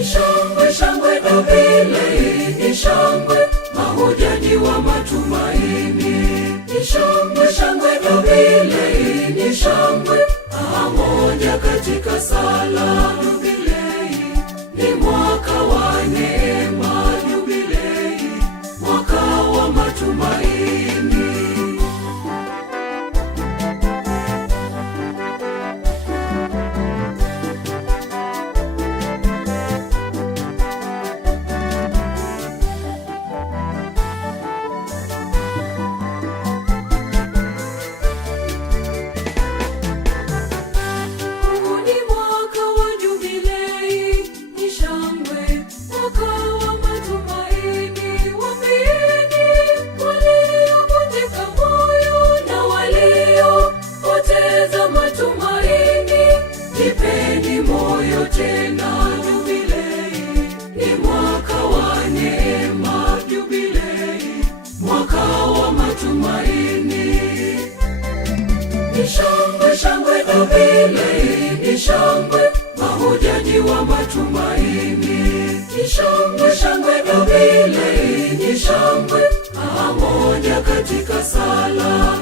Ni shangwe shangwe, Jubilei ni shangwe, mahujaji wa matumaini. Ni shangwe shangwe, Jubilei ni shangwe, pamoja katika sala. Jubilei ni mwaka wa neema, Jubilei mwaka wa matumaini. Jipeni moyo tena, Jubilei ni mwaka wa neema, Jubilei mwaka wa matumaini. Ni shangwe shangwe, Jubilei ni shangwe, mahujaji wa matumaini. Ni shangwe shangwe, Jubilei ni shangwe, pamoja katika sala.